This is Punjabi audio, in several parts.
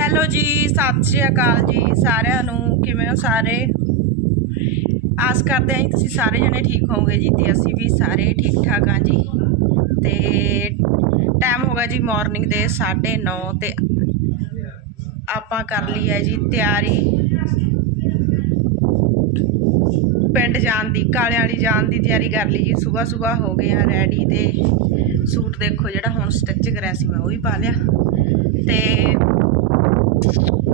ਹੈਲੋ ਜੀ, ਸਤਿ ਸ਼੍ਰੀ ਅਕਾਲ ਜੀ ਸਾਰਿਆਂ ਨੂੰ। ਕਿਵੇਂ ਹੋ ਸਾਰੇ? ਆਸ ਕਰਦੇ ਹਾਂ ਜੀ ਤੁਸੀਂ ਸਾਰੇ ਜਣੇ ਠੀਕ ਹੋਵੋਗੇ ਜੀ ਤੇ ਅਸੀਂ ਵੀ ਸਾਰੇ ਠੀਕ ਠਾਕ ਹਾਂ ਜੀ। ਤੇ ਟਾਈਮ ਹੋ ਗਿਆ ਜੀ ਮਾਰਨਿੰਗ ਦੇ 9:30 ਤੇ ਆਪਾਂ ਕਰ ਲਈ ਹੈ ਜੀ ਤਿਆਰੀ। ਪਿੰਡ ਜਾਣ ਦੀ ਕਾਲੇ ਵਾਲੀ ਜਾਣ ਦੀ ਤਿਆਰੀ ਕਰ ਲਈ ਜੀ। ਸਵੇਰ ਸਵੇਰ ਹੋ ਗਏ ਆ ਰੈਡੀ ਤੇ ਸੂਟ ਦੇਖੋ ਜਿਹੜਾ ਹੁਣ ਸਟਿਚ ਕਰਿਆ ਸੀ ਮੈਂ ਉਹ ਵੀ ਪਾ ਲਿਆ। ਤੇ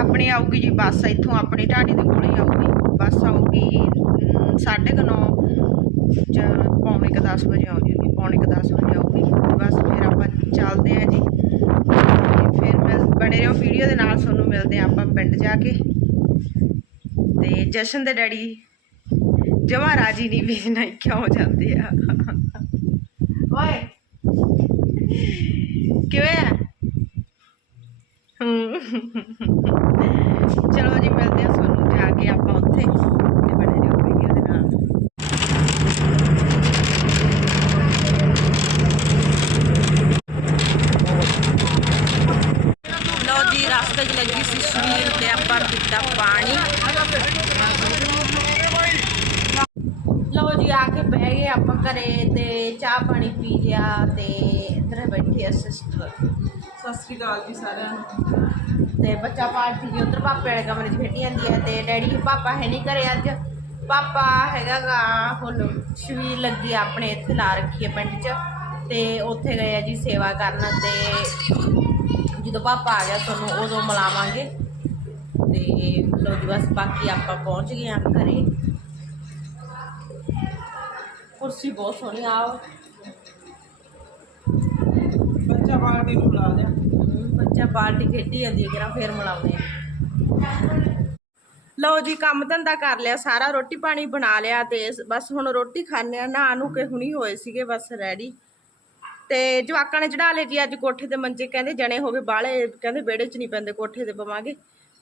ਆਪਣੀ ਆਊਗੀ ਜੀ ਬੱਸ ਇੱਥੋਂ ਆਪਣੀ ਢਾਣੀ ਦੇ ਕੋਲੇ ਆਊਗੀ। ਬੱਸ ਆਊਗੀ ਅਮ, ਸਾਢੇ ਕੁ ਨੌ ਜਾਂ ਪੌਣੇ ਕੁ 10 ਵਜੇ ਆਉਂਦੀ ਹੁੰਦੀ ਪੌਣੇ ਕੁ 10 ਵਜੇ ਆਊਗੀ। ਬਸ ਫਿਰ ਆਪਾਂ ਚੱਲਦੇ ਹਾਂ ਜੀ। ਫਿਰ ਮਿਲ ਬਣੇ ਰਹੋ ਵੀਡੀਓ ਦੇ ਨਾਲ ਤੁਹਾਨੂੰ ਮਿਲਦੇ ਹਾਂ ਆਪਾਂ ਪਿੰਡ ਜਾ ਕੇ। ਤੇ ਜਸ਼ਨ ਦੇ ਡੈਡੀ ਜਮਾ ਰਾਜੀ ਨਹੀਂ ਵੀ ਨਹੀਂ ਕਿਉਂ ਜਾਂਦੇ ਆ? ਓਏ। ਕਿਵੇਂ ਆ। ਚਲੋ ਜੀ, ਮਿਲਦੇ ਆ ਤੁਹਾਨੂੰ ਜਾ ਕੇ ਆਪਾਂ ਉੱਥੇ ਤੇ ਬਣੇ ਰਹੋ ਵੀਡੀਓ ਦੇ ਨਾਲ। ਲਓ ਜੀ, ਰਸਤੇ 'ਚ ਲੱਗੀ ਸੀ ਸਵੀਰ ਤੇ ਆਪਾਂ ਪੀਤਾ ਪਾਣੀ। ਜੀ ਆ ਕੇ ਬਹਿ ਗਏ ਆਪਾਂ ਘਰੇ ਤੇ ਚਾਹ ਪਾਣੀ ਪੀ ਲਿਆ ਤੇ ਇੱਧਰ ਬੈਠੀ ਆ ਸਿਸਟਰ ਸਤਿ ਸ਼੍ਰੀ ਅਕਾਲ ਜੀ ਸਾਰਿਆਂ ਨੂੰ। ਤੇ ਬੱਚਾ ਪਾਰਟੀ ਜੀ ਉਧਰ ਪਾਪੇ ਵਾਲੇ ਕਮਰੇ 'ਚ ਖੇਡੀ ਜਾਂਦੀ ਹੈ ਤੇ ਡੈਡੀ ਪਾਪਾ ਹੈ ਨਹੀਂ ਘਰੇ ਅੱਜ। ਪਾਪਾ ਹੈਗਾ ਗਾ ਹੁਣ ਸ਼ਵੀਰ ਲੱਗੀ ਆ ਆਪਣੇ ਇੱਥੇ ਲਾ ਰੱਖੀ ਹੈ ਪਿੰਡ 'ਚ ਤੇ ਉੱਥੇ ਗਏ ਆ ਜੀ ਸੇਵਾ ਕਰਨ ਤੇ ਜਦੋਂ ਪਾਪਾ ਆ ਗਿਆ ਤੁਹਾਨੂੰ ਉਦੋਂ ਮਿਲਾਵਾਂਗੇ। ਤੇ ਲੋ ਜੀ ਬਸ ਬਾਕੀ ਆਪਾਂ ਪਹੁੰਚ ਗਏ ਆ ਘਰੇ। ਕੁਰਸੀ ਬਹੁਤ ਸੋਹਣੀ ਆ। ਬੱਚਾ ਪਾਰਟੀ ਨੂੰ ਬੁਲਾ ਲਿਆ। ਬੱਚਾ ਪਾਰਟੀ ਖੇਡੀ ਜਾਂਦੀ ਹੈ ਕਿਰਾ ਫੇਰ ਮਿਲਾਉਂਦੇ ਆ। ਲਓ ਜੀ ਕੰਮ ਧੰਦਾ ਕਰ ਲਿਆ ਸਾਰਾ ਰੋਟੀ ਪਾਣੀ ਬਣਾ ਲਿਆ ਤੇ ਬਸ ਹੁਣ ਰੋਟੀ ਖਾਣੇ ਆ ਨਹਾ ਨੂੰ ਕੇ ਹੁਣੀ ਹੋਏ ਸੀਗੇ ਬਸ ਰੈਡੀ ਤੇ ਜਵਾਕਾਂ ਨੇ ਚੜਾ ਲਏ ਜੀ ਅੱਜ ਕੋਠੇ ਤੇ ਮੰਜੇ ਕਹਿੰਦੇ ਜਣੇ ਹੋਵੇ ਬਾਹਲੇ ਕਹਿੰਦੇ ਵਿਹੜੇ 'ਚ ਨਹੀਂ ਪੈਂਦੇ ਕੋਠੇ ਤੇ ਪਵਾਂਗੇ।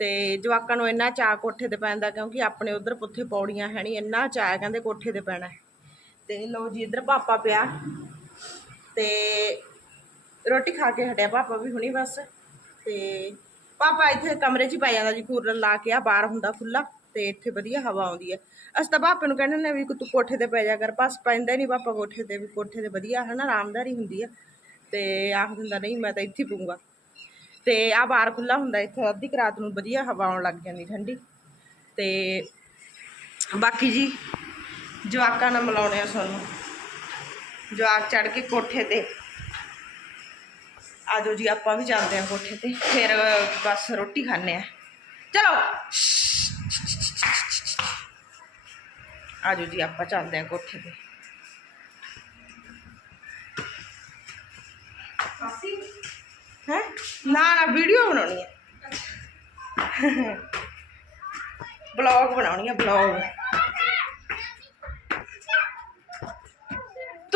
ਤੇ ਜਵਾਕਾਂ ਨੂੰ ਇੰਨਾ ਚਾਅ ਕੋਠੇ ਤੇ ਪੈਂਦਾ ਕਿਉਂਕਿ ਆਪਣੇ ਉਧਰ ਪੁੱਥੇ ਪੌੜੀਆਂ ਹੈ ਨਹੀਂ ਇੰਨਾ ਚਾਅ ਕਹਿੰਦੇ ਕੋਠੇ ਤੇ ਪੈਣਾ ਹੈ। ਤੇ ਲਓ ਜੀ, ਇੱਧਰ ਪਾਪਾ ਪਿਆ। ਤੇ ਰੋਟੀ ਖਾ ਕੇ ਹਟਿਆ ਪਾਪਾ ਵੀ ਹੁਣੀ ਬਸ। ਤੇ ਪਾਪਾ ਇੱਥੇ ਕਮਰੇ 'ਚ ਹੀ ਪੈ ਜਾਂਦਾ ਜੀ, ਕੂਲਰ ਲਾ ਕੇ ਆ, ਬਾਹਰ ਹੁੰਦਾ ਖੁੱਲਾ ਤੇ ਇੱਥੇ ਵਧੀਆ ਹਵਾ ਆਉਂਦੀ ਹੈ ਅਸੀਂ ਤਾਂ ਪਾਪੇ ਨੂੰ ਕਹਿੰਦੇ ਨੇ ਵੀ ਤੂੰ ਕੋਠੇ ਤੇ ਪੈ ਜਾ ਕਰ, ਬਸ ਪੈਂਦਾ ਨਹੀਂ ਪਾਪਾ ਕੋਠੇ ਤੇ ਵੀ, ਕੋਠੇ ਤੇ ਵਧੀਆ ਹੈ ਨਾ ਆਰਾਮਦਾਰੀ ਹੁੰਦੀ ਹੈ ਤੇ ਆਖ ਦਿੰਦਾ, ਨਹੀਂ, ਮੈਂ ਤਾਂ ਇੱਥੇ ਹੀ ਪਊਂਗਾ। ਤੇ ਆ ਬਾਹਰ ਖੁੱਲਾ ਹੁੰਦਾ, ਇੱਥੇ ਅੱਧੀ ਕੁ ਰਾਤ ਨੂੰ ਵਧੀਆ ਹਵਾ ਆਉਣ ਲੱਗ ਜਾਂਦੀ ਠੰਡੀ। ਤੇ ਬਾਕੀ ਜੀ ਜਵਾਕਾਂ ਨਾਲ ਮਿਲਾਉਣੇ ਆ ਤੁਹਾਨੂੰ ਜਵਾਕ ਚੜ ਕੇ ਕੋਠੇ ਤੇ ਆਜੋ ਜੀ ਆਪਾਂ ਵੀ ਜਾਂਦੇ ਹਾਂ ਕੋਠੇ ਤੇ ਫਿਰ ਬਸ ਰੋਟੀ ਖਾਣੇ ਆ ਚਲੋ ਆਜੋ ਜੀ ਆਪਾਂ ਚੱਲਦੇ ਹਾਂ ਕੋਠੇ ਤੇ ਹੈ ਨਾ ਨਾ ਵੀਡੀਓ ਬਣਾਉਣੀ ਹੈ ਬਲੌਗ ਬਣਾਉਣੀ ਹੈ ਬਲੌਗ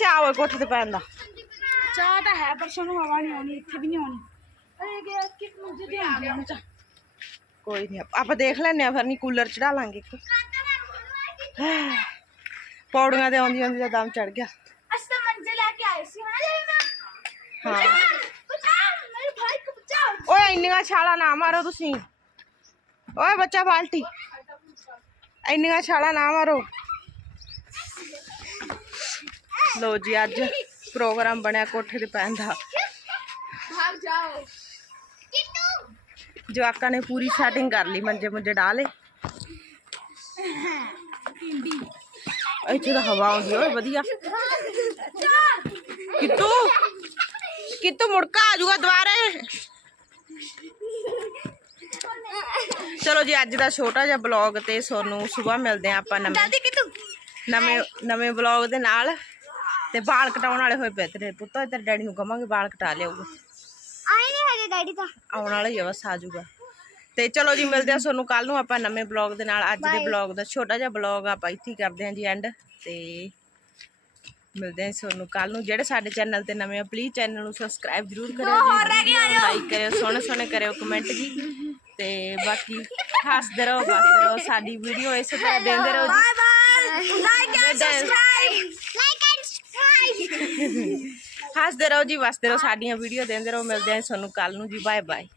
चाह वो कोठे पैन का चाह है पर सू हवा नहीं आनी इतनी भी नहीं आनी कोई नहीं आप देख लें फिर नहीं कूलर चढ़ा लागे पौड़िया दम चढ़ गया। अच्छा मंजिल लेके आए हाँ इन छाला ना मारो तुम ओ बच्चा बाल्टी। इन छाल ना मारो। ਲੋ ਜੀ ਅੱਜ ਪ੍ਰੋਗਰਾਮ ਬਣਿਆ ਕੋਠੇ ਤੇ ਪੈਣ ਦਾ। ਭਾਗ ਜਾਓ। ਕਿੱਟੂ। ਜਵਾਕਾਂ ਨੇ ਪੂਰੀ ਸੈਟਿੰਗ ਕਰ ਲਈ ਮੰਜੇ ਮੁੰਜੇ ਢਾ ਲੇ ਇੱਥੇ ਤਾਂ ਹਵਾ ਆਉਂਦੀ ਓਏ ਵਧੀਆ। ਕਿੱਟੂ ਕਿੱਟੂ ਮੁੜਕਾ ਆ ਜਾਊਗਾ ਦੁਬਾਰੇ। ਚਲੋ ਜੀ ਅੱਜ ਦਾ ਛੋਟਾ ਜਿਹਾ ਬਲੌਗ ਤੇ ਤੁਹਾਨੂੰ ਸਵੇਰ ਮਿਲਦੇ ਆ ਆਪਾਂ ਨਵੇਂ ਨਵੇਂ ਨਵੇਂ ਬਲੌਗ ਦੇ ਨਾਲ। ਤੇ ਵਾਲ ਕਟਾਉਣ ਵਾਲੇ ਹੋਏ ਪਏ ਤੇਰੇ ਪੁੱਤੋ ਤੇਰੇ ਡੈਡੀ ਨੂੰ ਕਵਾਂਗੇ ਵਾਲ ਕਟਾ ਲਿਆਊਗਾ ਆਏ ਨਹੀਂ ਹੈਗੇ ਡੈਡੀ ਤਾਂ। ਆਉਣ ਵਾਲਾ ਹੀ ਆ ਬਸ ਆ ਜਾਊਗਾ। ਤੇ ਚਲੋ ਜੀ ਮਿਲਦੇ ਆ ਤੁਹਾਨੂੰ ਕੱਲ ਨੂੰ ਆਪਾਂ ਨਵੇਂ ਬਲੌਗ ਦੇ ਨਾਲ। ਅੱਜ ਦੇ ਬਲੌਗ ਦਾ ਛੋਟਾ ਜਿਹਾ ਬਲੌਗ ਆਪਾਂ ਇੱਥੇ ਕਰਦੇ ਹਾਂ ਜੀ ਐਂਡ ਤੇ ਮਿਲਦੇ ਹਾਂ ਤੁਹਾਨੂੰ ਕੱਲ ਨੂੰ। ਜਿਹੜੇ ਸਾਡੇ ਚੈਨਲ ਤੇ ਨਵੇਂ ਆ ਪਲੀਜ਼ ਚੈਨਲ ਨੂੰ ਸਬਸਕ੍ਰਾਈਬ ਜਰੂਰ ਕਰਿਓ ਜੀ। ਲਾਈਕ ਕਰਿਓ ਸੋਹਣੇ ਸੋਹਣੇ ਕਰਿਓ ਕਮੈਂਟ ਜੀ। ਤੇ ਬਾਕੀ ਹੱਸਦੇ ਰਹੋ ਬਸਦੇ ਰਹੋ। ਸਾਡੀ ਵੀਡੀਓ ਇਸੇ ਤਰ੍ਹਾਂ ਦੇਖਦੇ ਰਹੋ ਜੀ। Bye subscribe like and subscribe ਹੱਸਦੇ ਰਹੋ ਜੀ, ਵਸਦੇ ਰਹੋ, ਸਾਡੀਆਂ ਵੀਡੀਓ ਦੇਖਦੇ ਰਹੋ, ਮਿਲਦੇ ਹਾਂ ਤੁਹਾਨੂੰ ਕੱਲ ਨੂੰ ਜੀ ਬਾਏ ਬਾਏ